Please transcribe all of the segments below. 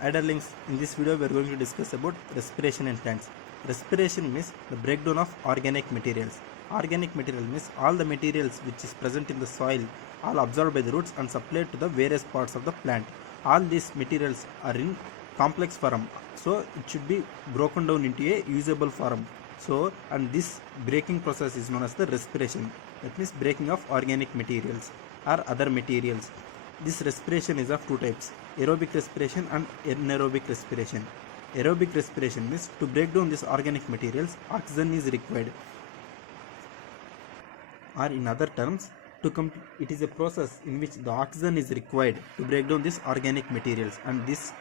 Hi darlings, in this video we are going to discuss about respiration in plants. Respiration means the breakdown of organic materials. Organic material means all the materials which is present in the soil all absorbed by the roots and supplied to the various parts of the plant. All these materials are in complex form, so it should be broken down into a usable form. And this breaking process is known as the respiration. That means breaking of organic materials or other materials. This respiration is of two types: aerobic respiration and anaerobic respiration. Aerobic respiration means to break down these organic materials, oxygen is required, or in other terms, it is a process in which the oxygen is required to break down these organic materials, and this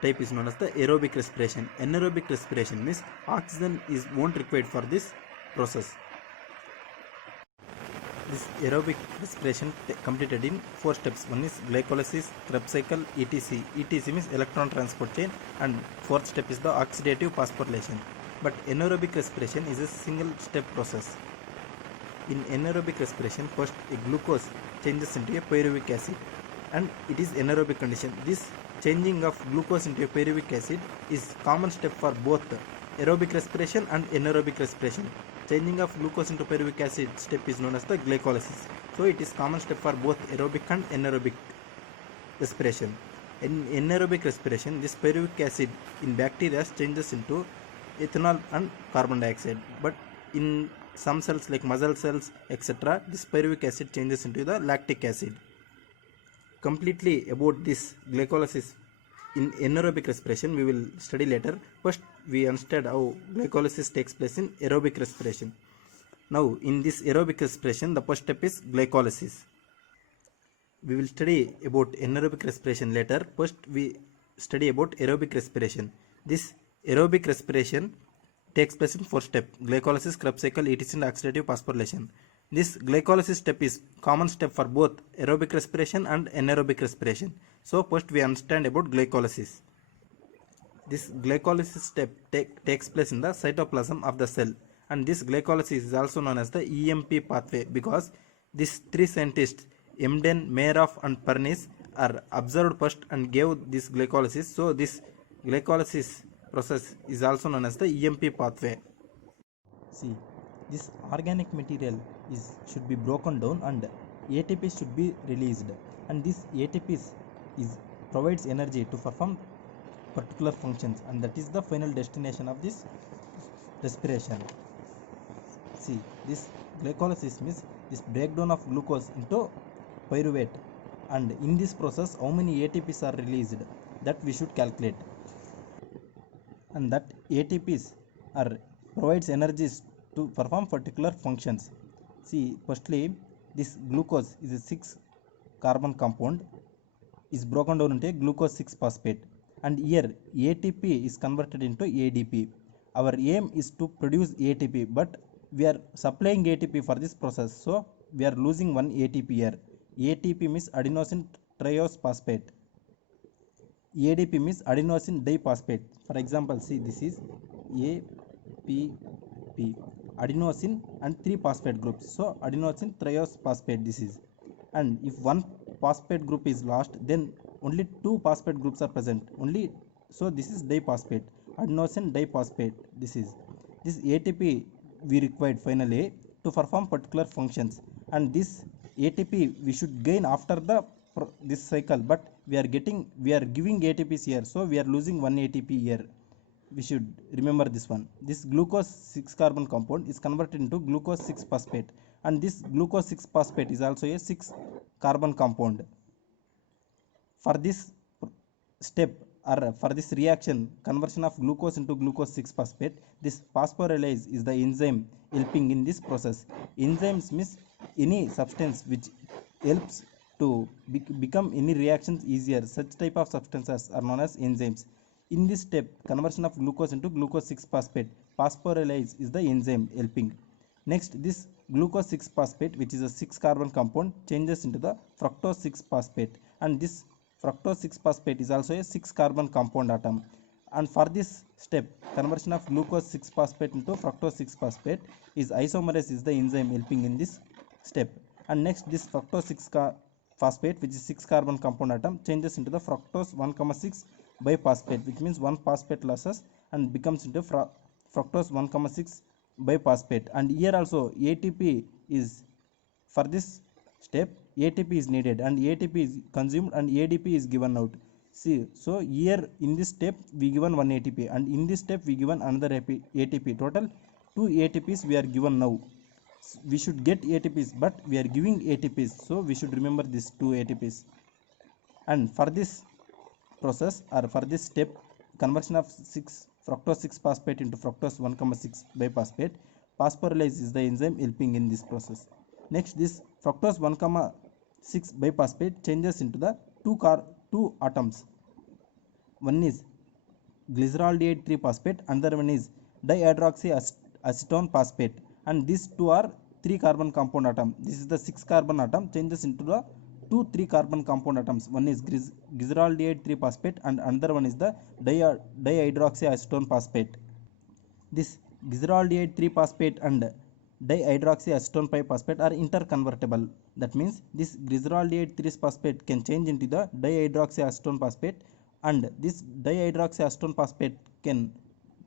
type is known as the aerobic respiration. Anaerobic respiration means oxygen is won't required for this process. This aerobic respiration completed in 4 steps. One is glycolysis, Krebs cycle, etc. etc means electron transport chain, and 4th step is the oxidative phosphorylation. But anaerobic respiration is a single step process. In anaerobic respiration, first a glucose changes into a pyruvic acid, and it is anaerobic condition. This changing of glucose into a pyruvic acid is common step for both aerobic respiration and anaerobic respiration. Changing of glucose into pyruvic acid step is known as the glycolysis. So it is common step for both aerobic and anaerobic respiration. In anaerobic respiration, this pyruvic acid in bacteria changes into ethanol and carbon dioxide. But in some cells like muscle cells, etc., this pyruvic acid changes into the lactic acid. Completely about this glycolysis in anaerobic respiration we will study later. First we understand how glycolysis takes place in aerobic respiration. Now in this aerobic respiration, the first step is glycolysis. We will study about anaerobic respiration later. First we study about aerobic respiration. This aerobic respiration takes place in 4 steps: glycolysis, Krebs cycle, etc. and oxidative phosphorylation. This glycolysis step is common step for both aerobic respiration and anaerobic respiration. So first we understand about glycolysis. This glycolysis step takes place in the cytoplasm of the cell, and this glycolysis is also known as the EMP pathway because these 3 scientists, Emden, Mayrhof and Pernis, are observed first and gave this glycolysis. So this glycolysis process is also known as the EMP pathway. See, this organic material should be broken down and ATP should be released, and this ATP provides energy to perform particular functions, and that is the final destination of this respiration. See, this glycolysis means this breakdown of glucose into pyruvate, and in this process how many ATPs are released, that we should calculate, and that ATPs provides energies to perform particular functions. See, firstly this glucose is a 6 carbon compound is broken down into glucose 6 phosphate, and here ATP is converted into ADP. Our aim is to produce ATP, but we are supplying ATP for this process, so we are losing one ATP here. ATP means adenosine triose phosphate, ADP means adenosine diphosphate. For example, see, this is APP, adenosine and 3 phosphate groups, so adenosine triose phosphate this is. And if one phosphate group is lost, then only 2 phosphate groups are present only, so this is diphosphate, adenosine diphosphate. This ATP we required finally to perform particular functions, and this ATP we should gain after this cycle, but we are giving ATPs here, so we are losing one ATP here. We should remember this one. This glucose 6 carbon compound is converted into glucose 6 phosphate, and this glucose 6 phosphate is also a 6 carbon compound. For this step, or for this reaction, conversion of glucose into glucose 6 phosphate, this phosphorylase is the enzyme helping in this process. Enzymes means any substance which helps to become any reactions easier. Such type of substances are known as enzymes. In this step, conversion of glucose into glucose 6 phosphate, phosphorylase is the enzyme helping. Next, this glucose 6 phosphate, which is a 6 carbon compound, changes into the fructose 6 phosphate, and this fructose 6 phosphate is also a 6 carbon compound atom. And for this step, conversion of glucose 6 phosphate into fructose 6 phosphate, is isomerase is the enzyme helping in this step. And next, this fructose 6 phosphate, which is 6 carbon compound atom, changes into the fructose 1,6 biphosphate, which means one phosphate losses and becomes into fructose 1,6 biphosphate. And here also ATP is, for this step ATP is needed and ATP is consumed and ADP is given out. See, so here in this step we given one ATP and in this step we given another ATP. Total 2 ATPs we are given now. We should get ATPs, but we are giving ATPs, so we should remember these 2 ATPs. And for this process, or for this step, conversion of 6 fructose 6 phosphate into fructose 1,6 biphosphate, phosphorylase is the enzyme helping in this process. Next, this fructose 1,6 biphosphate changes into the two atoms. One is glyceraldehyde 3 phosphate, another one is dihydroxyacetone phosphate, and these two are 3 carbon compound atom. This is the 6 carbon atom changes into the 2 3 carbon compound atoms. One is glyceraldehyde 3 phosphate and another one is the dihydroxyacetone phosphate. This glyceraldehyde 3 phosphate and dihydroxyacetone 5 phosphate are interconvertible. That means this glyceraldehyde 3 phosphate can change into the dihydroxyacetone phosphate, and this dihydroxyacetone phosphate can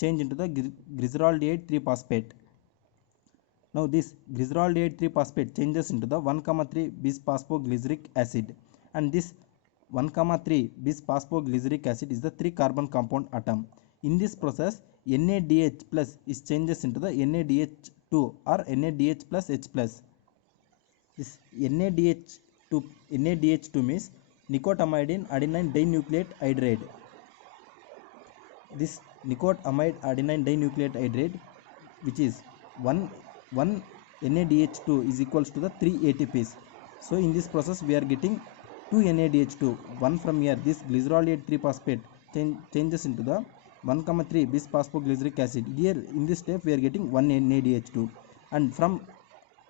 change into the glyceraldehyde 3 phosphate. Now this glyceraldehyde 3 phosphate changes into the 1,3 bis-phosphoglyceric acid, and this 1,3 bis-phosphoglyceric acid is the 3 carbon compound atom. In this process NADH plus is changes into the NADH2 or NADH plus H plus. This NADH2 means nicotinamide adenine dinucleate hydride. This nicotinamide adenine dinucleate hydride, which is 1 NADH2 is equals to the 3 ATPs. So in this process we are getting 2 NADH2, one from here. This glyceraldehyde 3 phosphate changes into the 1,3 bis-phosphoglyceric acid. Here in this step we are getting 1 NADH2, and from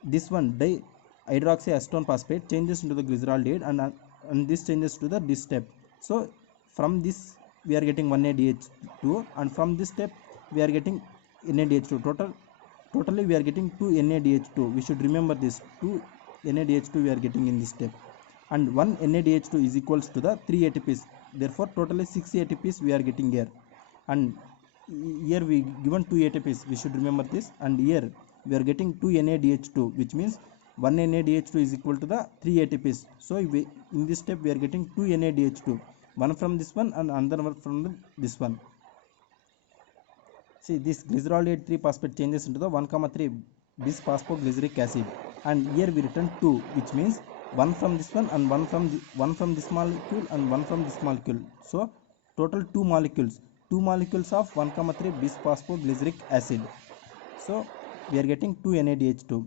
this one dihydroxyacetone phosphate changes into the glyceraldehyde, and this changes to the this step. So from this we are getting 1 NADH2, and from this step we are getting NADH2. Totally we are getting 2 NADH2. We should remember this 2 NADH2 we are getting in this step, and 1 NADH2 is equals to the 3 ATPs. Therefore totally 6 ATPs we are getting here, and here we given 2 ATPs. We should remember this, and here we are getting 2 NADH2, which means 1 NADH2 is equal to the 3 ATPs. So in this step we are getting 2 NADH2, one from this one and another one from this one. See, this glyceraldehyde 3 phosphate changes into the 1,3 bis-phosphoglyceric acid, and here we return 2, which means one from this one and one from this molecule and one from this molecule. So total 2 molecules of 1,3 bis-phosphoglyceric acid. So we are getting 2 NADH2.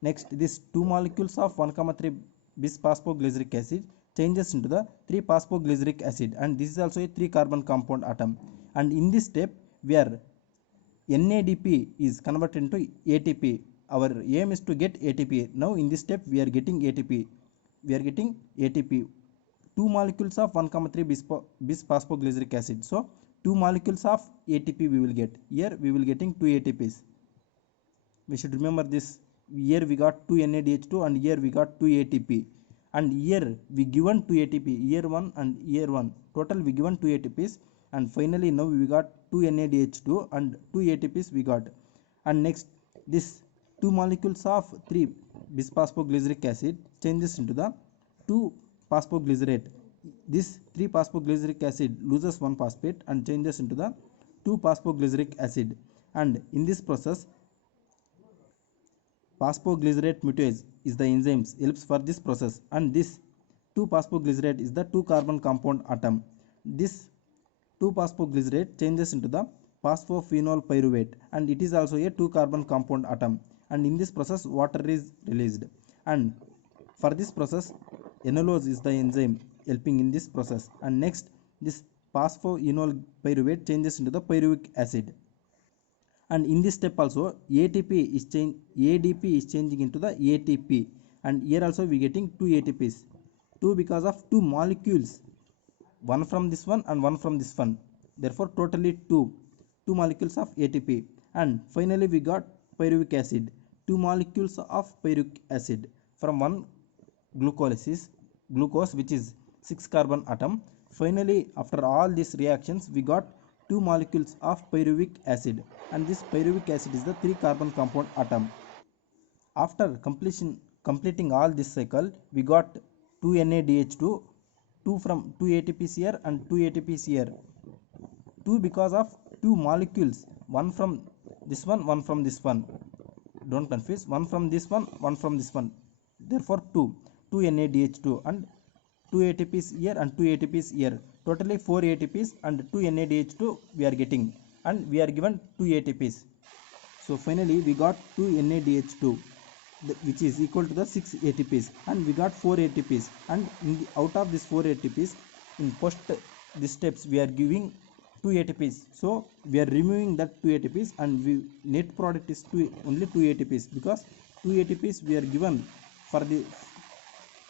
Next, this 2 molecules of 1,3 bis-phosphoglyceric acid changes into the 3 phosphoglyceric acid, and this is also a 3 carbon compound atom. And in this step we are NADP is converted into ATP. Our aim is to get ATP. Now in this step we are getting ATP. We are getting ATP. 2 molecules of 1,3 bis-phosphoglyceric acid. So 2 molecules of ATP we will get. Here we will getting 2 ATPs. We should remember this. Here we got 2 NADH2 and here we got 2 ATP. And here we given 2 ATP. Here 1 and here 1. Total we given 2 ATPs. And finally now we got 2 NADH2 and 2 ATPs we got. And next, this 2 molecules of 3 bis-phosphoglyceric acid changes into the 2 phosphoglycerate. This 3 phosphoglyceric acid loses 1 phosphate and changes into the 2 phosphoglyceric acid. And in this process phosphoglycerate mutase is the enzyme helps for this process, and this 2 phosphoglycerate is the 2 carbon compound atom. This 2 phosphoglycerate changes into the phosphophenol pyruvate, and it is also a 2 carbon compound atom, and in this process water is released, and for this process enolase is the enzyme helping in this process. And next, this phosphophenol pyruvate changes into the pyruvic acid, and in this step also ADP is changing into the ATP, and here also we getting 2 ATPs, 2 because of 2 molecules, one from this one and one from this one. Therefore totally 2 molecules of ATP. And finally we got pyruvic acid, 2 molecules of pyruvic acid from one glucose which is 6 carbon atom. Finally, after all these reactions, we got two molecules of pyruvic acid, and this pyruvic acid is the 3 carbon compound atom. After completing all this cycle, we got 2 NADH2, 2 from 2 ATPs here and 2 ATPs here. 2 because of two molecules, one from this one from this one. Don't confuse, one from this one from this one. Therefore 2 NADH2 and 2 ATPs here and 2 ATPs here. Totally 4 ATPs and 2 NADH2 we are getting, and we are given 2 ATPs. So finally we got 2 NADH2, which is equal to the 6 ATPs, and we got 4 ATPs, and out of this 4 ATPs, in post these steps we are giving 2 ATPs. So we are removing that 2 ATPs, and we net product is only 2 ATPs, because 2 ATPs we are given for the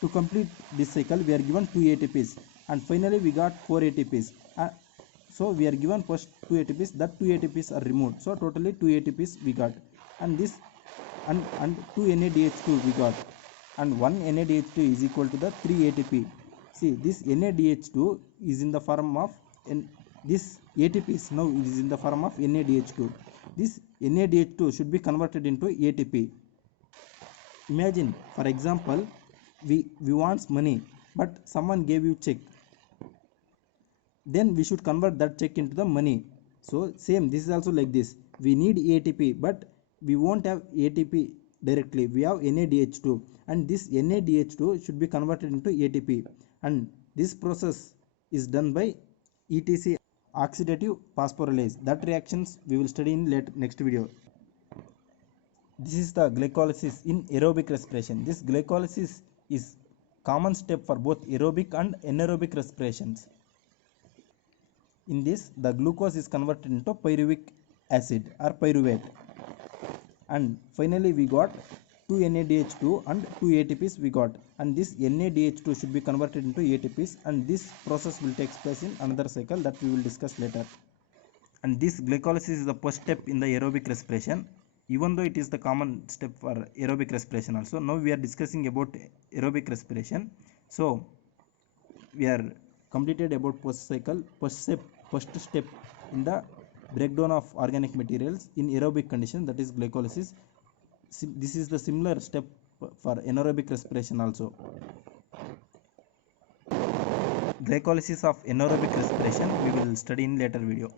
to complete this cycle. We are given 2 ATPs, and finally we got 4 ATPs. So we are given first 2 ATPs, that 2 ATPs are removed, so totally 2 ATPs we got, and this and 2 NADH2 we got, and 1 NADH2 is equal to the 3 ATP. See, this NADH2 is in the form of this ATPs now is in the form of NADH2. This NADH2 should be converted into ATP. Imagine, for example, we want money, but someone gave you check, then we should convert that check into the money. So same, this is also like this. We need ATP, but we won't have ATP directly, we have NADH2, and this NADH2 should be converted into ATP, and this process is done by ETC, oxidative phosphorylase. That reactions we will study in next video. This is the glycolysis in aerobic respiration. This glycolysis is common step for both aerobic and anaerobic respirations. In this, the glucose is converted into pyruvic acid or pyruvate, and finally we got 2 NADH2 and 2 ATPs we got, and this NADH2 should be converted into ATPs, and this process will take place in another cycle that we will discuss later. And this glycolysis is the first step in the aerobic respiration, even though it is the common step for aerobic respiration also. Now we are discussing about aerobic respiration. So we are completed about first step in the breakdown of organic materials in aerobic condition, that is glycolysis. This is the similar step for anaerobic respiration also. Glycolysis of anaerobic respiration we will study in later video.